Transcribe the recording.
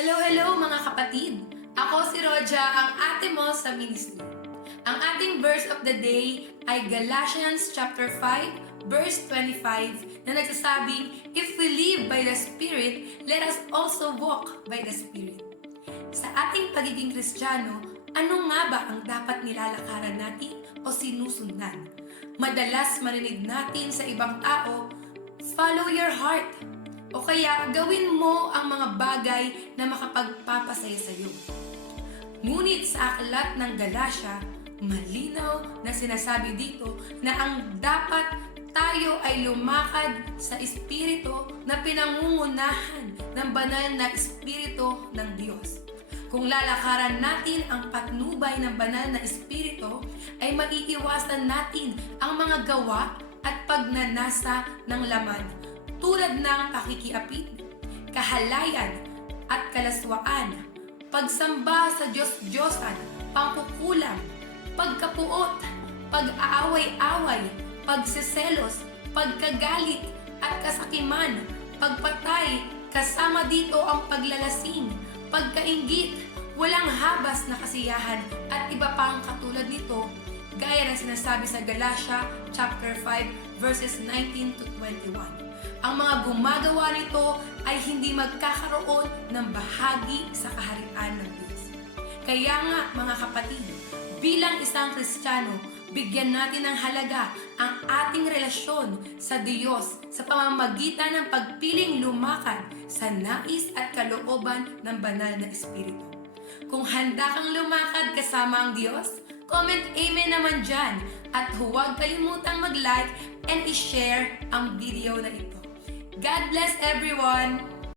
Hello mga kapatid! Ako si Roja, ang ate mo sa ministry. Ang ating verse of the day ay Galatians chapter 5, verse 25 na nagsasabing, "If we live by the Spirit, let us also walk by the Spirit." Sa ating pagiging Kristiyano, ano nga ba ang dapat nilalakaran natin o sinusundan? Madalas marinig natin sa ibang tao, "Follow your heart." O kaya gawin mo ang mga bagay na makapagpapasaya sa iyo. Ngunit sa aklat ng Galatia, malinaw na sinasabi dito na ang dapat tayo ay lumakad sa Espiritu na pinangungunahan ng banal na Espiritu ng Diyos. Kung lalakaran natin ang patnubay ng banal na Espiritu, ay maiiwasan natin ang mga gawa at pagnanasa ng laman tulad ng pakikiapid, kahalayan at kalaswaan, pagsamba sa Diyos-Diyosan, pangkukulam, pagkapuot, pag-aaway-away, pagseselos, pagkagalit at kasakiman, pagpatay, kasama dito ang paglalasing, pagkainggit, walang habas na kasiyahan at iba pang katulad nito, gaya ng sinasabi sa Galatia chapter 5 verses 19 to 21. Ang mga gumagawa nito ay hindi magkakaroon ng bahagi sa kaharian ng Diyos. Kaya nga mga kapatid, bilang isang Kristiyano, bigyan natin ng halaga ang ating relasyon sa Diyos sa pamamagitan ng pagpiling lumakad sa nais at kalooban ng banal na Espiritu. Kung handa kang lumakad kasama ang Diyos, comment Amen naman dyan at huwag kalimutang mag-like and i-share ang video na ito. God bless everyone!